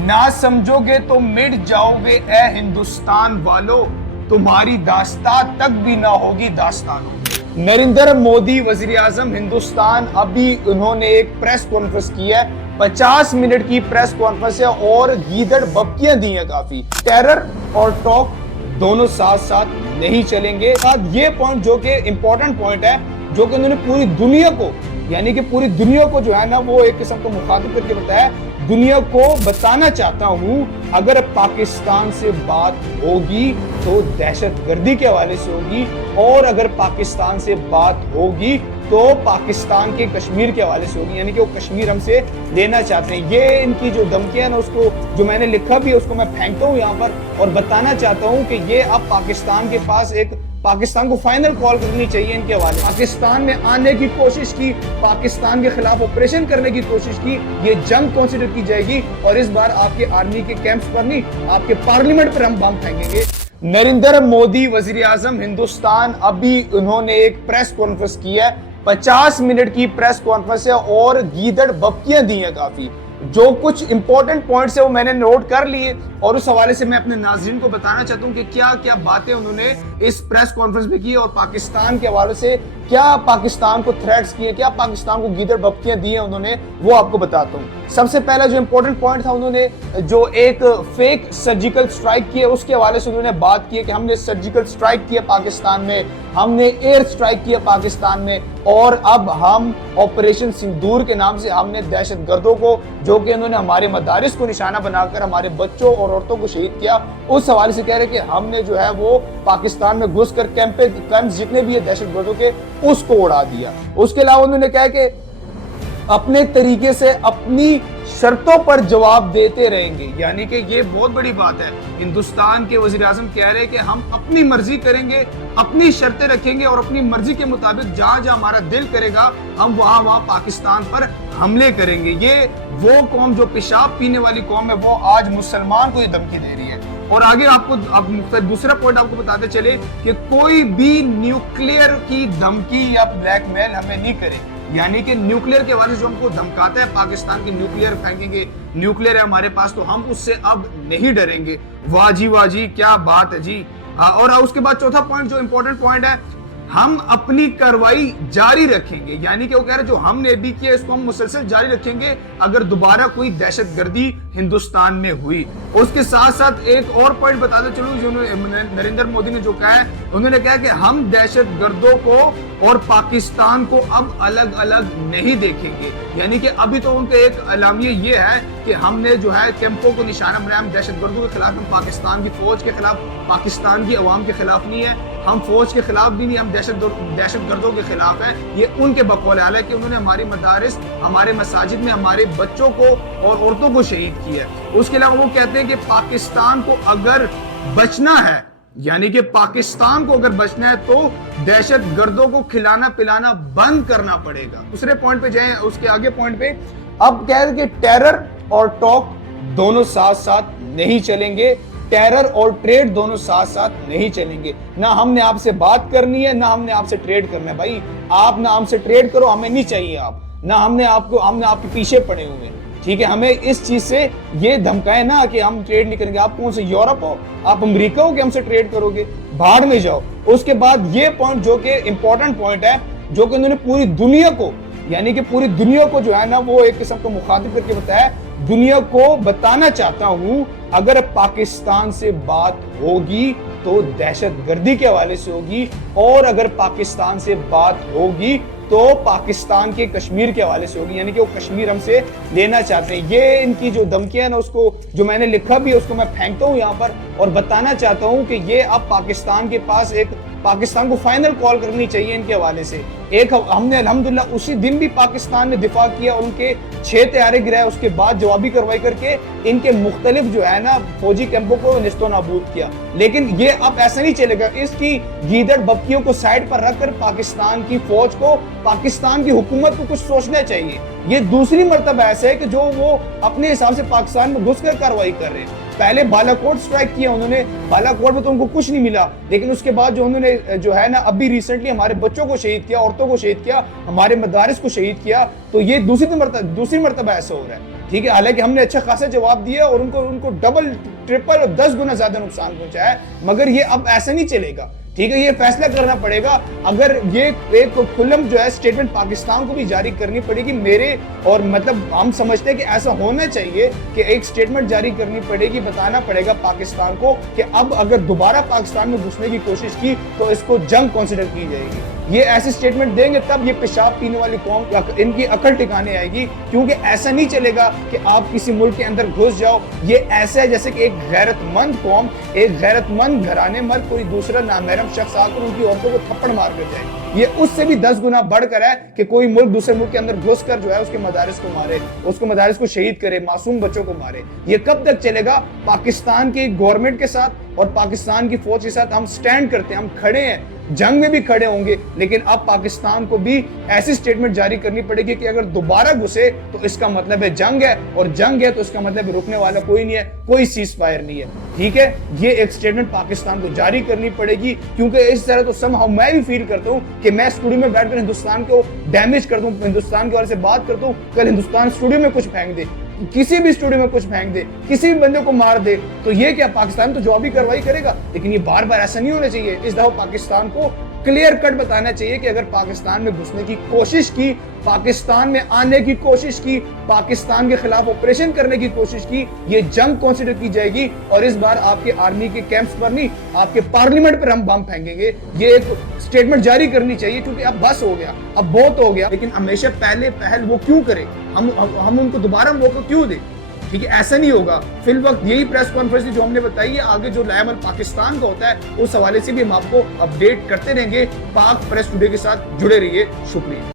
ना समझोगे तो मिट जाओगे ए हिंदुस्तान वालों, तुम्हारी दास्तान तक भी ना होगी दास्तानों। नरेंद्र मोदी वजीर आजम हिंदुस्तान, अभी उन्होंने एक प्रेस कॉन्फ्रेंस की है, 50 मिनट की प्रेस कॉन्फ्रेंस है और गीदड़ बपकियां दी हैं काफी। टेरर और टॉक दोनों साथ साथ नहीं चलेंगे। ये पॉइंट जो कि इंपॉर्टेंट पॉइंट है, जो कि उन्होंने पूरी दुनिया को, यानी कि पूरी दुनिया को जो है ना वो एक किस्म को मुखातिब करके बताया, दुनिया को बताना चाहता हूं अगर पाकिस्तान से बात होगी तो दहशतगर्दी के हवाले से होगी, और अगर पाकिस्तान से बात होगी तो पाकिस्तान के कश्मीर के हवाले से होगी, यानी कि वो कश्मीर हमसे लेना चाहते हैं। ये इनकी जो धमकियां है ना, उसको जो मैंने लिखा भी है उसको मैं फेंकता हूं यहाँ पर और बताना चाहता हूं कि ये अब पाकिस्तान के पास एक, पाकिस्तान को फाइनल कॉल करनी चाहिए इनके हवाले। पाकिस्तान में आने की कोशिश की, पाकिस्तान के खिलाफ ऑपरेशन करने की कोशिश की, ये जंग कंसीडर की जाएगी और इस बार आपके आर्मी के कैंप्स पर नहीं, आपके पार्लियामेंट पर हम बम फेंकेंगे। नरेंद्र मोदी वजीर आजम हिंदुस्तान, अभी उन्होंने एक प्रेस कॉन्फ्रेंस की है, 50 मिनट की प्रेस कॉन्फ्रेंस है और गीदड़ बपकियां दी हैं काफी। जो कुछ इंपॉर्टेंट पॉइंट्स है वो मैंने नोट कर लिए और उस हवाले से मैं अपने नाज़रीन को बताना चाहता हूं कि क्या क्या बातें उन्होंने इस प्रेस कॉन्फ्रेंस में की और पाकिस्तान के हवाले से क्या पाकिस्तान को थ्रेट्स किए, क्या पाकिस्तान को गीदड़ बपकियां दी हैं उन्होंने, वो आपको बताता हूं। सबसे पहला जो इंपॉर्टेंट पॉइंट था, उन्होंने जो एक फेक सर्जिकल स्ट्राइक की है उसके हवाले से उन्होंने बात की है कि हमने सर्जिकल स्ट्राइक किया पाकिस्तान में, हमने एयर स्ट्राइक किया पाकिस्तान में, और अब हम ऑपरेशन सिंदूर के नाम से हमने दहशतगर्दों को, जो कि उन्होंने हमारे मदारिस को निशाना बनाकर हमारे बच्चों और औरतों को शहीद किया, उस हवाले से कह रहे कि हमने जो है वो पाकिस्तान में घुसकर कैंप्स जितने भी है दहशतगर्दों के, उसको उड़ा दिया। उसके अलावा उन्होंने कहा कि अपने तरीके से अपनी शर्तों पर जवाब देते रहेंगे, यानी कि ये बहुत बड़ी बात है। हिंदुस्तान के वजीर आजम कह रहे हैं कि हम अपनी मर्जी करेंगे, अपनी शर्तें रखेंगे और अपनी मर्जी के मुताबिक जहां जहां हमारा दिल करेगा हम वहां वहां पाकिस्तान पर हमले करेंगे। ये वो कौम जो पेशाब पीने वाली कौम है, वो आज मुसलमान को ये धमकी दे रही है। और आगे आपको अब दूसरा पॉइंट आपको बताते चले कि कोई भी न्यूक्लियर की धमकी या ब्लैकमेल हमें नहीं करे, यानी कि न्यूक्लियर के हवाले से जो हमको धमकाता है पाकिस्तान की न्यूक्लियर फेंकेंगे, न्यूक्लियर है हमारे पास तो हम उससे अब नहीं डरेंगे। वाह जी क्या बात है जी। और उसके बाद चौथा पॉइंट जो इंपॉर्टेंट पॉइंट है, हम अपनी कार्रवाई जारी रखेंगे, यानी कि वो कह रहे जो हमने भी किया इसको हम मुसलसल जारी रखेंगे अगर दोबारा कोई दहशतगर्दी हिंदुस्तान में हुई। उसके साथ साथ एक और पॉइंट बताते चलूं जो नरेंद्र मोदी ने जो कहा है, उन्होंने कहा कि हम दहशतगर्दों को और पाकिस्तान को अब अलग अलग नहीं देखेंगे, यानी कि अभी तो उनका एक अलामिया ये है कि हमने जो है कैंपों को निशाना बनाया, हम दहशतगर्दों के खिलाफ, हम पाकिस्तान की फौज के खिलाफ, पाकिस्तान की अवाम के खिलाफ नहीं है, हम फौज के खिलाफ भी नहीं, हम दहशतगर्दों के खिलाफ है। ये उनके बकौल हाल है कि उन्होंने हमारी मदारिस, हमारे मसाजिद में हमारे बच्चों को और औरतों को शहीद किया है। उसके अलावा वो कहते हैं कि पाकिस्तान को अगर बचना है, यानी कि पाकिस्तान को अगर बचना है तो दहशतगर्दों को खिलाना पिलाना बंद करना पड़ेगा। दूसरे पॉइंट पे जाएं, उसके आगे पॉइंट पे अब कह रहे कि टेरर और टॉक दोनों साथ साथ नहीं चलेंगे, टेरर और ट्रेड दोनों साथ साथ नहीं चलेंगे। ना हमने आपसे बात करनी है, ना हमने आपसे ट्रेड करना है। भाई आप ना हमसे ट्रेड करो, हमें नहीं चाहिए आप, ना हमने आपके पीछे पड़े हुए हैं, ठीक है। हमें इस चीज से ये धमकाए ना कि हम ट्रेड नहीं करेंगे। आप कौन से यूरोप हो, आप अमेरिका हो कि हमसे ट्रेड करोगे, भाड़ में जाओ। उसके बाद ये पॉइंट जो कि इंपॉर्टेंट पॉइंट है, जो कि उन्होंने पूरी दुनिया को, यानी कि पूरी दुनिया को जो है ना वो एक किस्म को मुखातिब करके बताया, दुनिया को बताना चाहता हूं अगर पाकिस्तान से बात होगी तो दहशतगर्दी के हवाले से होगी, और अगर पाकिस्तान से बात होगी तो पाकिस्तान के कश्मीर के हवाले से होगी, यानी कि वो कश्मीर हमसे लेना चाहते हैं। ये इनकी जो धमकियां है ना, उसको जो मैंने लिखा भी है उसको मैं फेंकता हूं यहाँ पर और बताना चाहता हूं कि ये अब पाकिस्तान के पास एक, पाकिस्तान को फाइनल कॉल करनी चाहिए इनके हवाले से। एक हमने अल्हम्दुलिल्लाह उसी दिन भी पाकिस्तान ने दिफा किया और उनके 6 तैयारे गिराए, उसके बाद जवाबी कार्रवाई करके इनके मुख्तलिफ जो है ना फौजी कैंपों को निस्तो नाबूद किया। लेकिन ये अब ऐसा नहीं चलेगा, इसकी गीदड़ बपकियों को साइड पर रखकर पाकिस्तान की फौज को, पाकिस्तान की हुकूमत को कुछ सोचना चाहिए। ये दूसरी मर्तबा ऐसा है कि जो वो अपने हिसाब से पाकिस्तान में घुसकर कार्रवाई कर रहे हैं। पहले बालाकोट स्ट्राइक किया उन्होंने, बालाकोट में तो उनको कुछ नहीं मिला, लेकिन उसके बाद जो उन्होंने जो है ना अभी रिसेंटली हमारे बच्चों को शहीद किया, औरतों को शहीद किया, हमारे मदारिस को शहीद किया, तो ये दूसरी मर्तबा ऐसा हो रहा है। ٹھیک ہے، حالانکہ ہم نے اچھا خاصا جواب دیا اور ان کو ڈبل ٹرپل اور 10 گنا زیادہ نقصان پہنچایا ہے، مگر یہ اب ایسا نہیں چلے گا، ٹھیک ہے، یہ فیصلہ کرنا پڑے گا۔ اگر یہ ایک کھلم جو ہے اسٹیٹمنٹ پاکستان کو بھی جاری کرنی پڑے گی، میرے اور مطلب ہم سمجھتے ہیں کہ ایسا ہونا چاہیے کہ ایک اسٹیٹمنٹ جاری کرنی پڑے گی، بتانا پڑے گا پاکستان کو کہ اب اگر دوبارہ پاکستان میں گھسنے کی کوشش کی تو اس کو جنگ کنسیڈر کی جائے گی۔ یہ ایسی اسٹیٹمنٹ دیں گے تب یہ پیشاب پینے والی قوم ان کی عقل ٹھکانے آئے گی، کیونکہ ایسا نہیں چلے گا کہ آپ کسی ملک کے اندر گھس جاؤ۔ یہ ایسا ہے جیسے کہ ایک غیرت مند قوم، ایک غیرت مند گھرانے مر کوئی دوسرا نامحرم شخص آ کر ان کی عورتوں کو تھپڑ مار کر جائے، یہ اس سے بھی 10 گنا بڑھ کر ہے کہ کوئی ملک دوسرے ملک کے اندر گھس کر جو ہے اس کے مدارس کو مارے، اس کو مدارس کو شہید کرے، معصوم بچوں کو مارے۔ یہ کب تک چلے گا؟ پاکستان کی گورنمنٹ کے ساتھ اور پاکستان کی فوج کے ساتھ ہم سٹینڈ کرتے ہیں، ہم کھڑے ہیں، جنگ میں بھی کھڑے ہوں گے، لیکن اب پاکستان کو بھی ایسی سٹیٹمنٹ جاری کرنی پڑے گی کہ اگر دوبارہ گھسے تو اس کا مطلب ہے جنگ ہے، اور جنگ ہے تو اس کا مطلب رکنے والا کوئی نہیں ہے، کوئی سیز فائر نہیں ہے، ٹھیک ہے۔ یہ ایک سٹیٹمنٹ پاکستان کو جاری کرنی پڑے گی، کیونکہ اس طرح تو somehow میں بھی فیل کرتا ہوں کہ میں اسٹوڈیو میں بیٹھ کر ہندوستان کو ڈیمیج کر دوں، ہندوستان کے بارے سے بات کرتا ہوں، کل ہندوستان اسٹوڈیو میں کچھ پھینک دے، کسی بھی اسٹوڈیو میں کچھ پھینک دے، کسی بھی بندے کو مار دے، تو یہ کیا پاکستان تو جوابی کارروائی کرے گا؟ لیکن یہ بار بار ایسا نہیں ہونا چاہیے۔ اس دفعہ پاکستان کو کلیئر کٹ بتانا چاہیے کہ اگر پاکستان میں گھسنے کی کوشش کی، پاکستان میں آنے کی کوشش کی، پاکستان کے خلاف آپریشن کرنے کی کوشش کی، یہ جنگ کنسیڈر کی جائے گی، اور اس بار آپ کے آرمی کے کیمپس پر نہیں، آپ کے پارلیمنٹ پر ہم بم پھینکیں گے۔ یہ ایک سٹیٹمنٹ جاری کرنی چاہیے، کیونکہ اب بس ہو گیا، اب بہت ہو گیا۔ لیکن ہمیشہ پہلے پہل وہ کیوں کرے؟ ہم ان کو دوبارہ موقع کیوں دیں؟ ٹھیک ہے، ایسا نہیں ہوگا۔ فی الوقت یہی پریس کانفرنس جو ہم نے بتائی ہے، آگے جو لائحہ عمل پاکستان کا ہوتا ہے اس حوالے سے بھی ہم آپ کو اپڈیٹ کرتے رہیں گے۔ پاک پریس ٹوڈے کے ساتھ جڑے رہیے، شکریہ۔